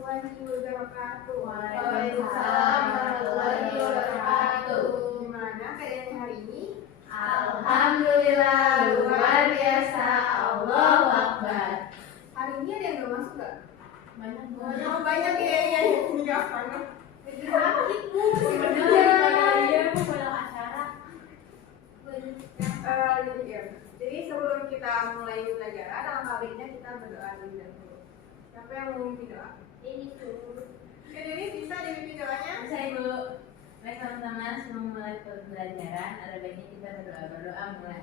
warahmatullahi wabarakatuh. Waalaikumsalam warahmatullahi wabarakatuh. Gimana keadaannya hari ini? Alhamdulillah, luar biasa. Allahu Akbar. Hari ini ada yang gak masuk gak? Banyak Oh banyak ya, ini gak panas. Apa itu? Sebenarnya mau banyak acara. Jadi sebelum kita mulai pelajaran, alangkah baiknya kita berdoa dulu. Siapa yang mau mimpi doa? Ini tuh. Jadi bisa dimimpi doanya? Bisa Ibu. Baik teman-teman, sebelum mulai pelajaran, ada baiknya kita berdoa mulai.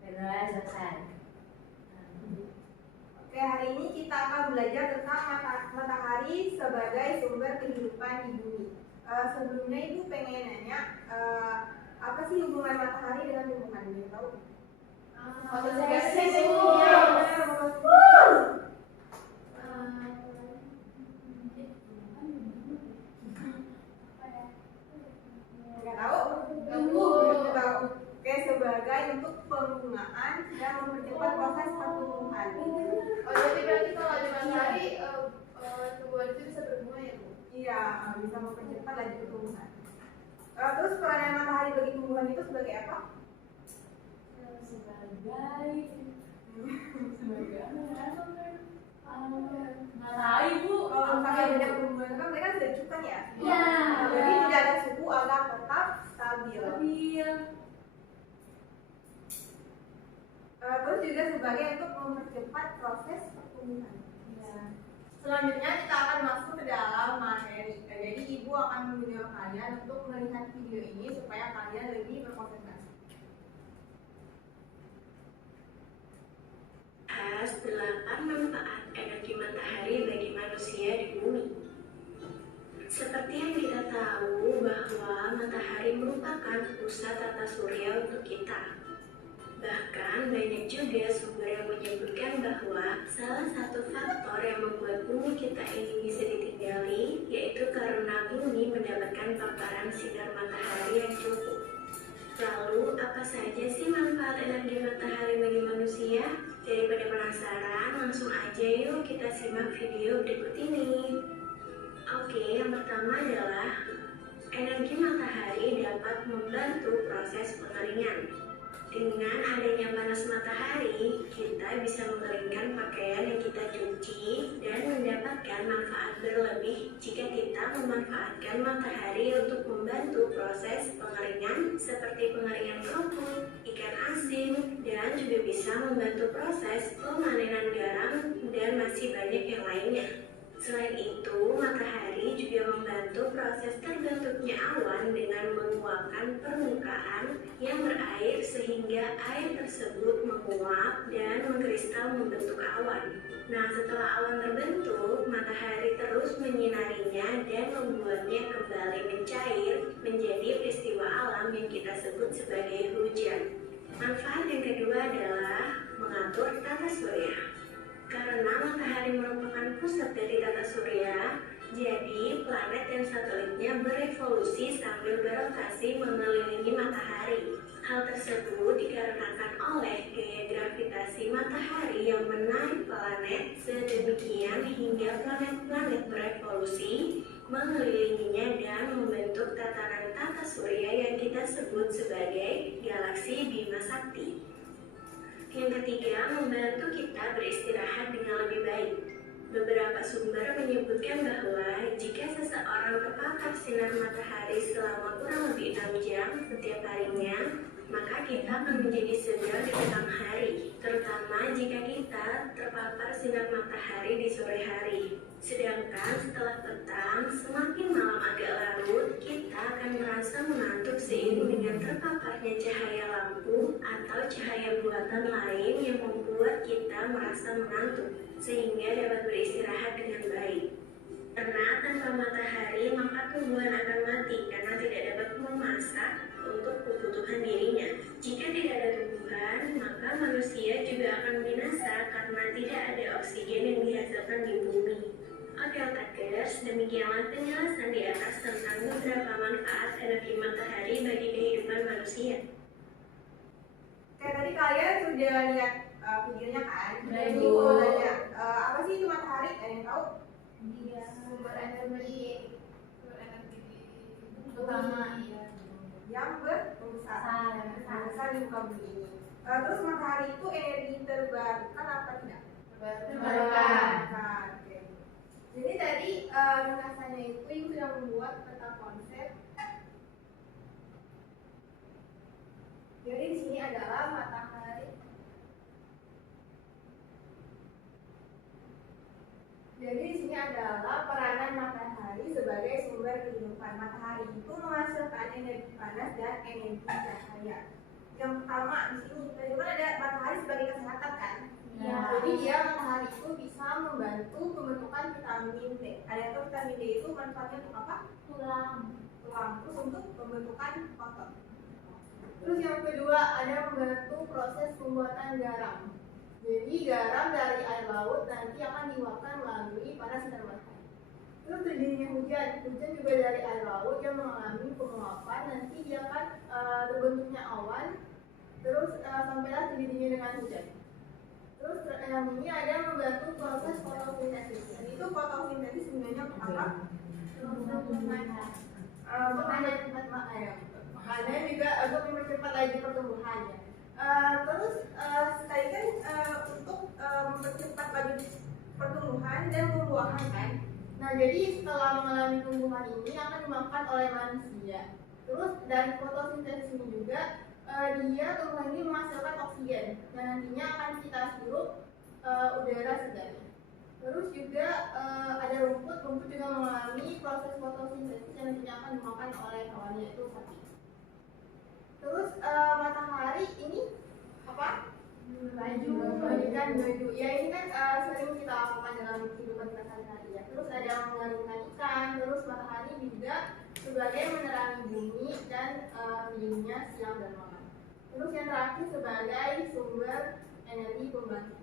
Berdoa selesai. Oke, hari ini kita akan belajar tentang matahari sebagai sumber kehidupan di bumi. Sebelumnya Ibu pengen nanya, apa sih hubungan matahari dengan tumbuhan? Bisa tahu? Fotosintesis, Iya, Bu. benar, nggak tahu? Nggak tahu. Oke, sebagai untuk pembungaan dan mempercepat proses pertumbuhan. Jadi berarti kalau ada matahari, tumbuhan itu bisa berbunga ya, Bu? Iya, bisa mempercepat laju pertumbuhan. Terus peranan matahari bagi tumbuhan itu sebagai apa? Matahari, Bu. Kalau misalnya banyak tumbuhan kan mereka sudah cukup ya? Iya. Jadi tidak ada suhu agar tetap stabil. Terus juga sebagai untuk mempercepat proses pertumbuhan. Selanjutnya kita akan masuk ke dalam materi. Jadi Ibu akan menyuruh kalian untuk melihat video ini supaya kalian lebih berkonsentrasi. Bahas 8 manfaat energi matahari bagi manusia di bumi. Seperti yang kita tahu bahwa matahari merupakan pusat tata surya untuk kita. Bahkan banyak juga sumber yang menyebutkan bahwa salah satu faktor yang membuat bumi kita ini bisa ditinggali yaitu karena bumi mendapatkan paparan sinar matahari yang cukup. Lalu apa saja sih manfaat energi matahari bagi manusia? Daripada penasaran, langsung aja yuk kita simak video berikut ini. Oke, yang pertama adalah energi matahari dapat membantu proses pengeringan. Dengan adanya panas matahari, kita bisa mengeringkan pakaian yang kita cuci dan mendapatkan manfaat berlebih jika kita memanfaatkan matahari untuk membantu proses pengeringan seperti pengeringan kerupuk, ikan asin, dan juga bisa membantu proses pemanenan garam dan masih banyak yang lainnya. Selain itu, matahari juga membantu proses terbentuknya awan dengan menguapkan permukaan yang berair sehingga air tersebut menguap dan mengkristal membentuk awan. Nah, setelah awan terbentuk, matahari terus menyinarinya dan membuatnya kembali mencair menjadi peristiwa alam yang kita sebut sebagai hujan. Manfaat yang kedua adalah mengatur tata surya. Karena matahari merupakan pusat dari tata surya, jadi planet dan satelitnya berevolusi sambil berotasi mengelilingi matahari. Hal tersebut dikarenakan oleh gaya gravitasi matahari yang menarik planet sedemikian hingga planet-planet berevolusi mengelilinginya dan membentuk tatanan tata surya yang kita sebut sebagai galaksi Bima Sakti. Yang ketiga, membantu kita beristirahat dengan lebih baik. Beberapa sumber menyebutkan bahwa jika seseorang terpapar sinar matahari selama kurang lebih 6 jam setiap harinya, maka kita akan menjadi segar di tengah hari, terutama jika kita terpapar sinar matahari di sore hari. Sedangkan setelah petang, semakin malam agak larut, kita akan merasa mengantuk seiring dengan terpaparnya cahaya lampu atau cahaya buatan lain yang membuat kita merasa mengantuk, sehingga dapat beristirahat dengan baik. Karena tanpa matahari, maka tumbuhan akan mati karena tidak dapat memasak untuk kebutuhan dirinya. Jika tidak ada tumbuhan, maka manusia juga akan binasa karena tidak ada oksigen yang dihasilkan di bumi. Oke otakers, demikianlah penjelasan di atas tentang beberapa manfaat energi matahari bagi kehidupan manusia. Oke, tadi kalian sudah lihat videonya kan? Sudah, Jadi Ibu. mau nanya, apa sih itu matahari? Ada yang tahu? Iya. Sumber energi Utama. yang membesar di muka bumi ini. Terus matahari itu energi terbarukan apa tidak? Terbarukan. Oke. Jadi tadi ringkasannya itu ibu sudah membuat peta konsep. Jadi di sini adalah matahari. Jadi di sini adalah peranan matahari sebagai sumber kehidupan. Matahari itu menghasilkan energi panas dan energi cahaya. Yang pertama di sini, bagaimana ada matahari sebagai kesehatan kan? Iya. Jadi dia matahari itu bisa membantu pembentukan vitamin D. Ada yang tahu vitamin D itu manfaatnya untuk apa? Tulang. Terus untuk pembentukan otot. Terus yang kedua ada membantu proses pembuatan garam. Jadi garam dari air laut nanti akan diuapkan melalui panas sinar matahari. Terus terjadinya hujan juga dari air laut yang mengalami penguapan, nanti dia akan terbentuknya awan, terus sampailah terjadinya dengan hujan. Terus yang ini ada membantu proses fotosintesis. Dan itu fotosintesis sebenarnya untuk apa? Makanya juga untuk mempercepat lagi pertumbuhannya. Terus sekali kan untuk mempercepat lagi pertumbuhan dan pembuahan kan. Nah jadi setelah mengalami tumbuhan ini akan dimakan oleh manusia. Terus dari fotosintesis ini juga dia tumbuhan ini menghasilkan oksigen dan nantinya akan kita hirup udara segarnya. Terus juga ada rumput juga mengalami proses fotosintesis yang nantinya akan dimakan oleh hewannya yaitu sapi. Terus matahari ini apa? Memberikan baju. Ya ini kan sering kita lakukan dalam kehidupan kita sehari-hari ya. Terus ada mengeringkan ikan. Terus matahari juga sebagai menerangi bumi dan dinginnya siang dan malam. Terus yang terakhir sebagai sumber energi pembangkit.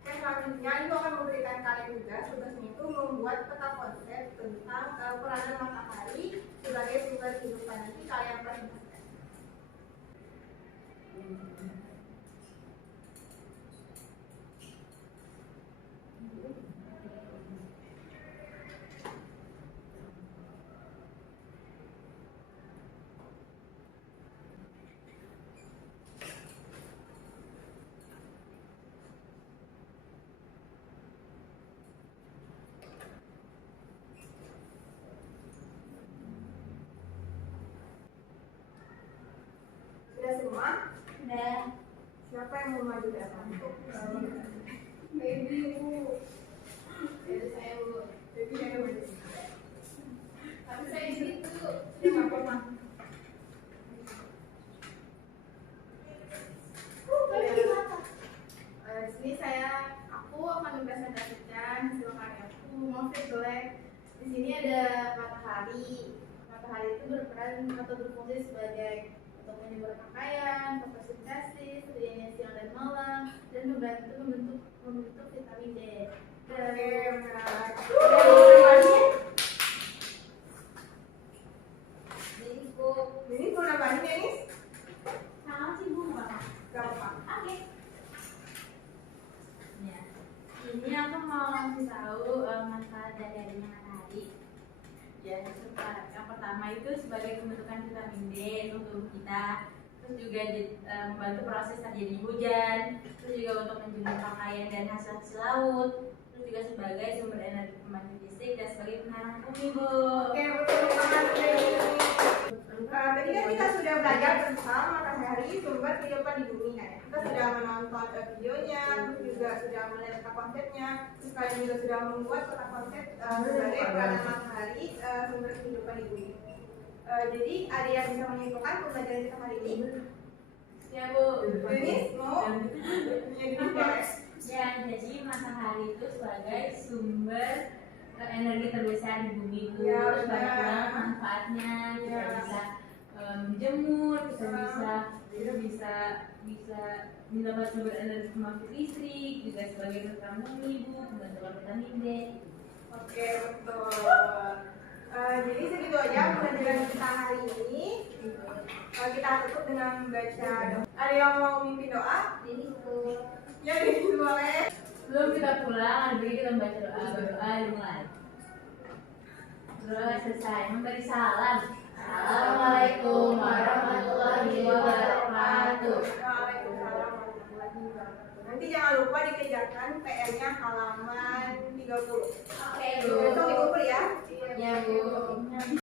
Oke, selanjutnya itu akan memberikan kalian juga tugasnya itu membuat peta konsep tentang peranan matahari sebagai sumber kehidupan. Nanti kalian presentasikan. Sudah semua? Udah. Siapa yang mau maju ke depan? Baby Bu. Jadi saya Bu. Jadi saya maju. Tapi saya di situ. Ini nggak apa-apa. Di sini aku akan mempresentasikan hasil karyaku. Mofit Black. Di sini ada matahari. Matahari itu berperan atau berfungsi sebagai untuk menyuburkan pakaian, fotosintesis, terjadinya siang dan malam, dan membentuk vitamin D. Oke, menarik. Ini Bu nambahin ya nih? Sama sih Bu, nggak apa-apa. Gak apa-apa. Oke. Ya. Ini aku mau ngasih tahu manfaat dari adanya matahari. Ya, yang pertama itu sebagai pembentukan vitamin D untuk tubuh kita. Terus juga membantu proses terjadi hujan. Terus juga untuk menjemur pakaian dan hasil-hasil laut. Terus juga sebagai sumber energi pembangkit listrik dan sebagai penerangan bumi, Bu. Oke, betul banget. Tadi kan kita sudah belajar tentang matahari sumber kehidupan di bumi kan ya. Kita sudah menonton videonya, terus juga sudah melihat peta konsepnya, terus kalian juga sudah membuat peta konsep sebagai peranan matahari sumber kehidupan di bumi. Jadi ada yang bisa menyimpulkan pembelajaran kita hari ini? Ya, Bu. Denis mau? Ya, jadi matahari itu sebagai sumber energi terbesar di bumi itu. Ya, Terus banyak benar. banget manfaatnya. Kita Ya. bisa menjemur, kita bisa mendapat sumber energi pembangkit listrik, juga sebagai penerang bumi, Bu, membantu vitamin D. Oke, betul. Jadi segitu aja pembelajaran kita hari ini. Kita tutup dengan baca doa. Ada yang mau mimpin doa? Jadi itu Ya, boleh. Sebelum kita pulang, hari kita baca doa, berdoa dimulai. Berdoa selesai, memberi salam. Assalamualaikum warahmatullahi wabarakatuh. Waalaikumsalam warahmatullahi wabarakatuh. Nanti jangan lupa dikerjakan PR-nya halaman 30. Oke, Besok dikumpul ya. Ya, Bu.